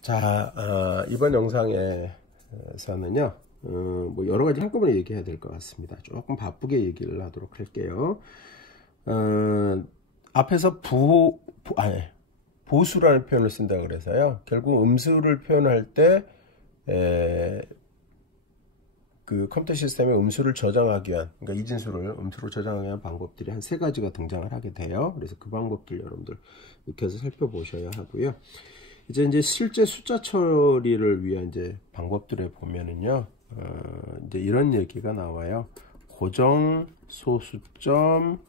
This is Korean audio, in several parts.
자, 이번 영상에서는요, 뭐 여러 가지 한꺼번에 얘기해야 될 것 같습니다. 조금 바쁘게 얘기를 하도록 할게요. 앞에서 보수라는 표현을 쓴다 그래서요, 결국 음수를 표현할 때, 그 컴퓨터 시스템에 음수를 저장하기 위한, 그러니까 이진수를 음수로 저장하기 위한 방법들이 한 3가지가 등장을 하게 돼요. 그래서 그 방법들 여러분들 이렇게 해서 살펴보셔야 하고요. 이제 실제 숫자 처리를 위한 이제 방법들에 보면은요, 이제 이런 얘기가 나와요. 고정 소수점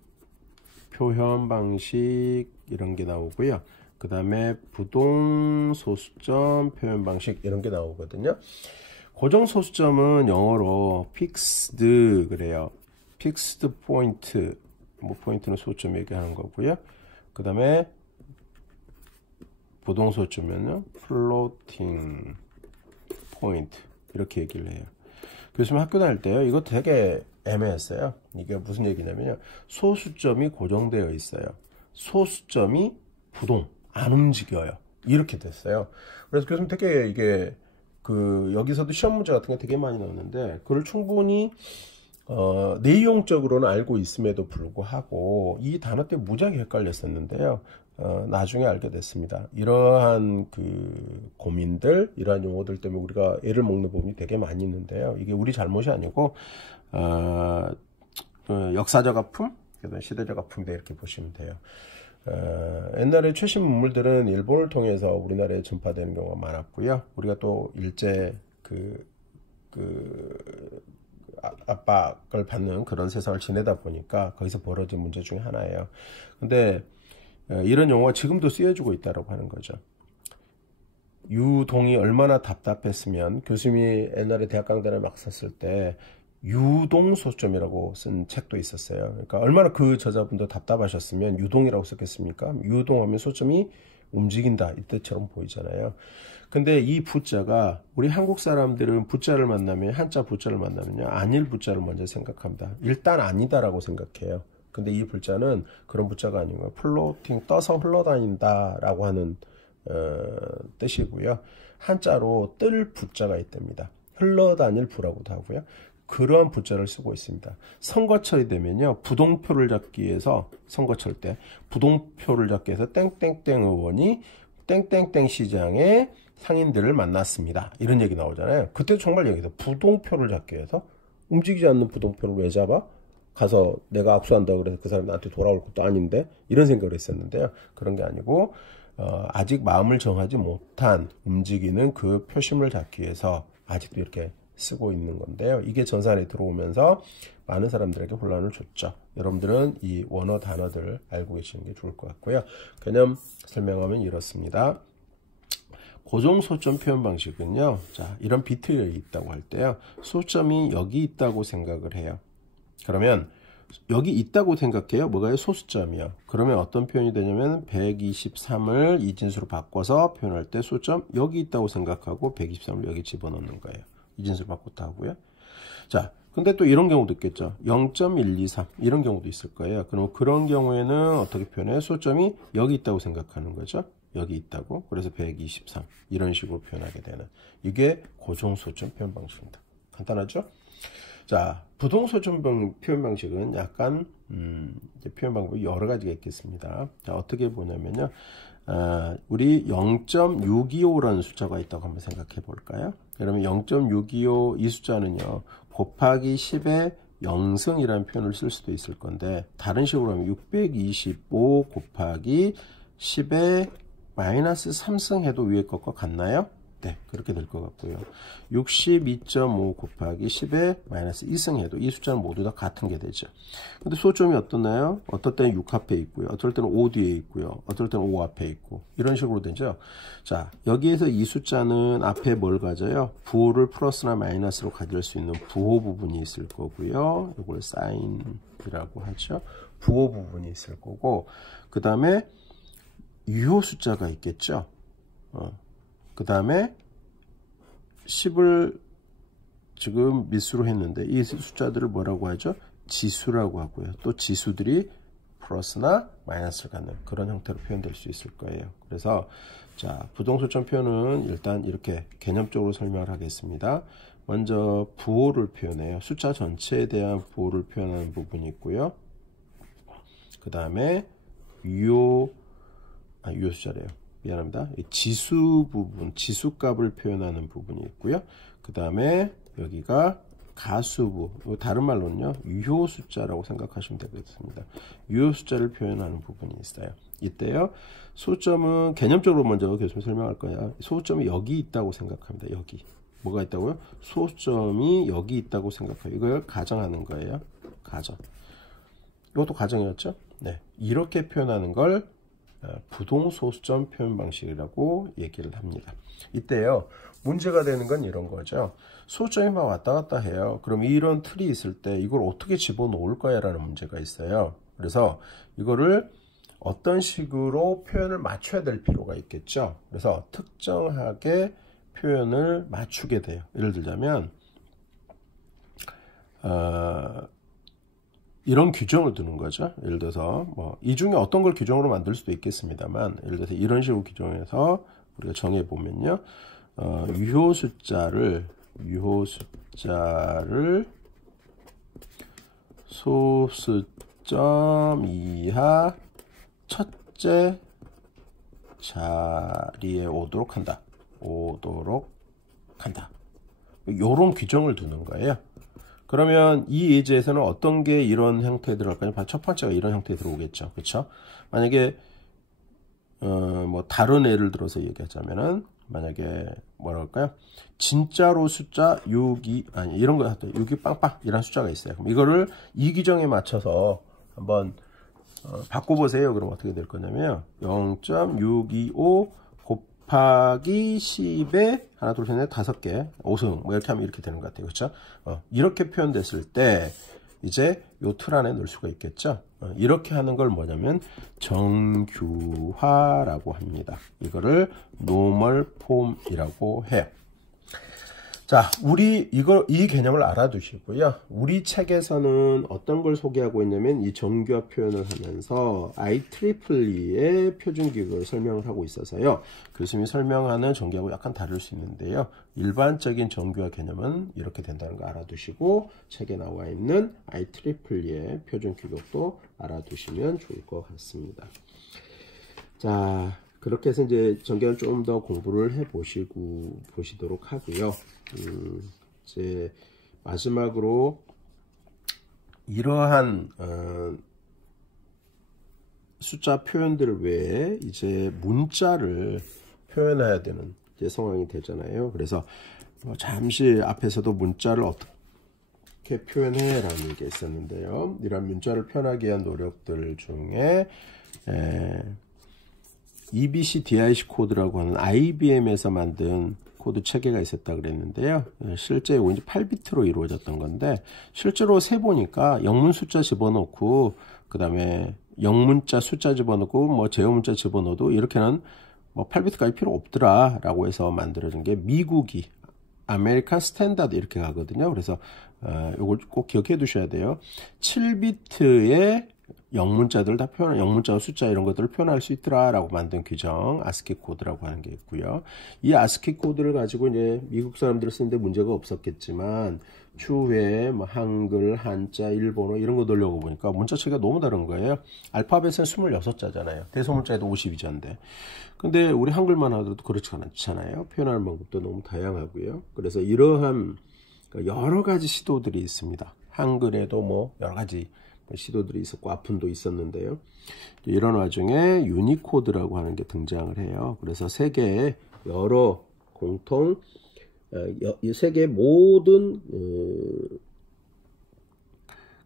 표현 방식 이런 게 나오고요. 그 다음에 부동 소수점 표현 방식 이런 게 나오거든요. 고정 소수점은 영어로 fixed 그래요. fixed point, 뭐 포인트는 소수점 얘기하는 거고요. 그 다음에 부동 소수점은요, floating point 이렇게 얘기를 해요. 교수님 학교 다닐 때요, 이거 되게 애매했어요. 이게 무슨 얘기냐면요, 소수점이 고정되어 있어요. 소수점이 부동, 안 움직여요. 이렇게 됐어요. 그래서 교수님 되게 이게 여기서도 시험 문제 같은 게 되게 많이 나오는데, 그걸 충분히 내용적으로는 알고 있음에도 불구하고 이 단어 때문에 무지하게 헷갈렸었는데요. 나중에 알게 됐습니다. 이러한 고민들, 이러한 용어들 때문에 우리가 애를 먹는 부분이 되게 많이 있는데요. 이게 우리 잘못이 아니고 역사적 아픔, 시대적 아픔이다 이렇게 보시면 돼요. 옛날에 최신 문물들은 일본을 통해서 우리나라에 전파되는 경우가 많았고요. 우리가 또 일제 압박을 받는 그런 세상을 지내다 보니까 거기서 벌어진 문제 중에 하나예요. 근데 이런 용어가 지금도 쓰여지고 있다고 하는 거죠. 유동이 얼마나 답답했으면, 교수님이 옛날에 대학 강단에 막 썼을 때 유동 소수점이라고 쓴 책도 있었어요. 그러니까 얼마나 그 저자분도 답답하셨으면 유동이라고 썼겠습니까? 유동하면 소점이 움직인다 이 뜻처럼 보이잖아요. 근데 이 부자가, 우리 한국 사람들은 부자를 만나면, 한자 부자를 만나면요, 아닐 부자를 먼저 생각합니다. 일단 아니다라고 생각해요. 근데 이 부자는 그런 부자가 아니고 플로팅, 떠서 흘러다닌다 라고 하는 뜻이고요. 한자로 뜰 부자가 있답니다. 흘러다닐 부라고도 하고요. 그러한 부자를 쓰고 있습니다. 선거철이 되면요, 부동표를 잡기 위해서, 선거철 때 부동표를 잡기 위해서 땡땡땡 의원이 땡땡땡 시장의 상인들을 만났습니다. 이런 얘기 나오잖아요. 그때도 정말 얘기해서 부동표를 잡기 위해서, 움직이지 않는 부동표를 왜 잡아? 가서 내가 악수한다고 그래서 그 사람이 나한테 돌아올 것도 아닌데, 이런 생각을 했었는데요. 그런 게 아니고 아직 마음을 정하지 못한 움직이는 그 표심을 잡기 위해서 아직도 이렇게 쓰고 있는 건데요. 이게 전산에 들어오면서 많은 사람들에게 혼란을 줬죠. 여러분들은 이 원어 단어들을 알고 계시는 게 좋을 것 같고요. 개념 설명하면 이렇습니다. 고정 소점 표현 방식은요, 자, 이런 비트가 있다고 할 때요, 소점이 여기 있다고 생각을 해요. 그러면 여기 있다고 생각해요. 뭐가요? 소수점이요. 그러면 어떤 표현이 되냐면 123을 이진수로 바꿔서 표현할 때 소점 여기 있다고 생각하고 123을 여기 집어넣는 거예요. 이진수로 바꿨다 하고요. 자, 근데 또 이런 경우도 있겠죠. 0.123 이런 경우도 있을 거예요. 그럼 그런 경우에는 어떻게 표현해요? 소점이 여기 있다고 생각하는 거죠. 여기 있다고. 그래서 123 이런 식으로 표현하게 되는, 이게 고정 소점 표현 방식입니다. 간단하죠? 자, 부동 소점 표현 방식은 약간 이제 표현 방법이 여러 가지가 있겠습니다. 자, 어떻게 보냐면요, 우리 0.625라는 숫자가 있다고 한번 생각해 볼까요? 그러면 0.625 이 숫자는요, 곱하기 10의 0승이라는 표현을 쓸 수도 있을 건데, 다른 식으로 하면 625 곱하기 10의 마이너스 3승 해도 위에 것과 같나요? 네, 그렇게 될 것 같고요. 62.5 곱하기 10에 마이너스 2승 해도 이 숫자는 모두 다 같은 게 되죠. 근데 소점이 어떠나요? 어떨 때는 6 앞에 있고요. 어떨 때는 5 뒤에 있고요. 어떨 때는 5 앞에 있고. 이런 식으로 되죠. 자, 여기에서 이 숫자는 앞에 뭘 가져요? 부호를 플러스나 마이너스로 가질 수 있는 부호 부분이 있을 거고요. 이걸 사인이라고 하죠. 부호 부분이 있을 거고, 그 다음에 유효 숫자가 있겠죠. 그 다음에 10을 지금 미수로 했는데 이 숫자들을 뭐라고 하죠? 지수라고 하고요. 또 지수들이 플러스나 마이너스를 갖는 그런 형태로 표현될 수 있을 거예요. 그래서 자, 부동소점 표현은 일단 이렇게 개념적으로 설명을 하겠습니다. 먼저 부호를 표현해요. 숫자 전체에 대한 부호를 표현하는 부분이 있고요. 그 다음에 유효 숫자래요. 미안합니다. 지수 부분, 지수값을 표현하는 부분이 있고요. 그 다음에 여기가 가수부, 다른 말로는요, 유효 숫자라고 생각하시면 되겠습니다. 유효 숫자를 표현하는 부분이 있어요. 이때요, 소점은 개념적으로 먼저 교수님 설명할 거예요. 소점이 여기 있다고 생각합니다. 여기. 뭐가 있다고요? 소점이 여기 있다고 생각해요. 이걸 가정하는 거예요. 가정. 이것도 가정이었죠? 네. 이렇게 표현하는 걸 부동소수점 표현 방식이라고 얘기를 합니다. 이때요, 문제가 되는 건 이런 거죠. 소점이 막 왔다 갔다 해요. 그럼 이런 틀이 있을 때 이걸 어떻게 집어넣을 거야 라는 문제가 있어요. 그래서 이거를 어떤 식으로 표현을 맞춰야 될 필요가 있겠죠. 그래서 특정하게 표현을 맞추게 돼요. 예를 들자면 이런 규정을 두는 거죠. 예를 들어서 뭐 이 중에 어떤 걸 규정으로 만들 수도 있겠습니다만, 예를 들어서 이런 식으로 규정해서 우리가 정해 보면요, 유효 숫자를 소수점 이하 첫째 자리에 오도록 한다. 요런 규정을 두는 거예요. 그러면 이 예제에서는 어떤 게 이런 형태에 들어갈까요? 첫 번째가 이런 형태에 들어오겠죠. 그렇죠? 만약에 뭐 다른 예를 들어서 얘기하자면은, 만약에 뭐랄까요? 진짜로 숫자 6이 아니 이런 거 6이 빵빵 이런 숫자가 있어요. 그럼 이거를 이 규정에 맞춰서 한번 바꿔보세요. 그럼 어떻게 될 거냐면 0.625 곱하기 10에 하나 둘 셋 넷 5개 5승 뭐 이렇게 하면 이렇게 되는 것 같아요. 그렇죠? 이렇게 표현됐을 때 이제 요 틀 안에 넣을 수가 있겠죠. 이렇게 하는 걸 뭐냐면 정규화라고 합니다. 이거를 노멀 폼이라고 해요. 자, 이 개념을 알아두시고요. 우리 책에서는 어떤 걸 소개하고 있냐면 이 정규화 표현을 하면서 IEEE의 표준기구를 설명을 하고 있어서요. 교수님이 설명하는 정규하고 약간 다를 수 있는데요. 일반적인 정규화 개념은 이렇게 된다는 거 알아두시고 책에 나와 있는 IEEE의 표준기구도 알아두시면 좋을 것 같습니다. 자, 그렇게 해서 이제 정규화를 좀 더 공부를 보시도록 하고요. 이제 마지막으로 이러한 숫자 표현들 외에 이제 문자를 표현해야 되는 이제 상황이 되잖아요. 그래서 잠시 앞에서도 문자를 어떻게 표현해 라는 게 있었는데요. 이런 문자를 표현하기 위한 노력들 중에 EBCDIC 코드라고 하는 IBM에서 만든 코드 체계가 있었다 그랬는데요. 실제 이거 이제 8비트로 이루어졌던 건데, 실제로 세보니까 영문 숫자 집어넣고, 그 다음에 영문자 숫자 집어넣고, 뭐 제어문자 집어넣어도 이렇게는 뭐 8비트까지 필요 없더라 라고 해서 만들어진 게 미국이 아메리칸 스탠다드 이렇게 가거든요. 그래서 이걸 꼭 기억해 두셔야 돼요. 7비트의 영문자들 다 영문자 숫자 이런 것들을 표현할 수 있더라라고 만든 규정, 아스키 코드라고 하는 게 있고요. 이 아스키 코드를 가지고 이제 미국 사람들을 쓰는데 문제가 없었겠지만, 추후에 뭐 한글, 한자, 일본어 이런 거 넣으려고 보니까 문자 체계가 너무 다른 거예요. 알파벳은 26자잖아요. 대소문자에도 52자인데. 근데 우리 한글만 하더라도 그렇지 않잖아요. 표현하는 방법도 너무 다양하고요. 그래서 이러한 여러 가지 시도들이 있습니다. 한글에도 뭐 여러 가지 시도들이 있었고 아픈도 있었는데요. 이런 와중에 유니코드라고 하는 게 등장을 해요. 그래서 세계의 여러 공통 이 세계의 모든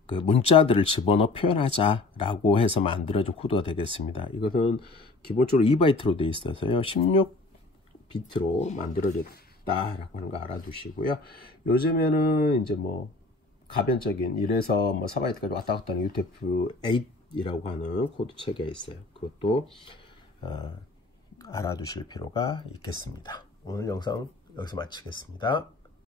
그 문자들을 집어넣어 표현하자라고 해서 만들어진 코드가 되겠습니다. 이것은 기본적으로 2바이트로 되어 있어서요. 16비트로 만들어졌다라고 하는 거 알아두시고요. 요즘에는 이제 뭐 가변적인 1에서 뭐 4바이트까지 왔다 갔다 하는 UTF-8이라고 하는 코드 체계가 있어요. 그것도 알아두실 필요가 있겠습니다. 오늘 영상 여기서 마치겠습니다.